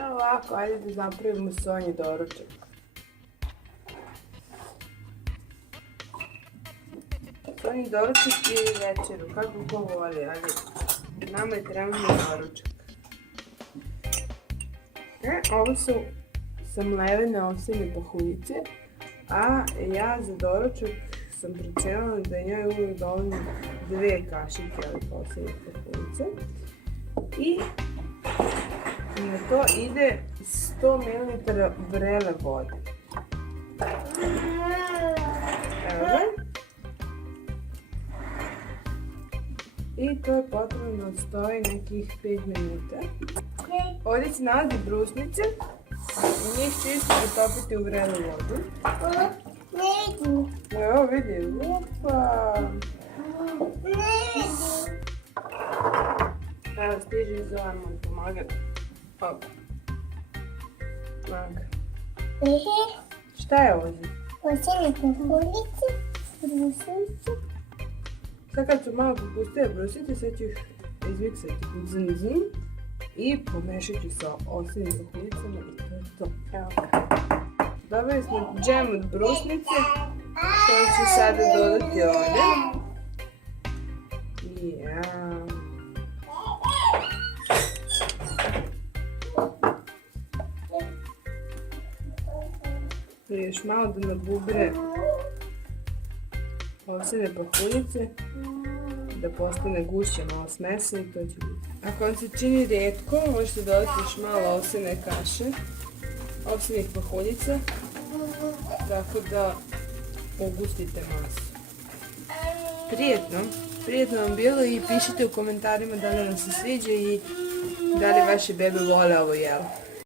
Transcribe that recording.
Evo ovako, ajde da napravimo Sonji doručak. Sonji doručak ili večeru, kako ko voli, ali nama je trenutno doručak. Ovo su samlevene ovsene pahuljice, a ja za doručak sam procenila da je njoj uvijek dovoljno 2 kašike ovsene pahuljice. I na to ide 100 ml vrele vode. Evo ga. I to je potrebno da stoji nekih 5 minuta. Ovdje se nalazi brusnice. Njih čisto potopiti u vrelu vodu. Evo vidi, lupa. Evo stiže Zoran mu pomagati. Maga. Šta je ovdje? Ovsene pahuljice, brusnice. Sad kad su malo popustile brusnice, sad ću ih izmiksati zin i pomešat ću sa ovsenim pahuljicama i to je to. Evo ga. Dobili smo džem od brusnice, koji ću sada dodati ovdje. I još malo da nabubre ovsene pahuljice, da postane gušće malo smesa i to će biti. Ako vam se čini rijetko, možete dodati još malo ovsene kaše, ovsenih pahuljica, tako da ogustite masu. Prijetno vam bilo i pišite u komentarima da li vam se sviđa i da li vaše bebe vole ovo jelo.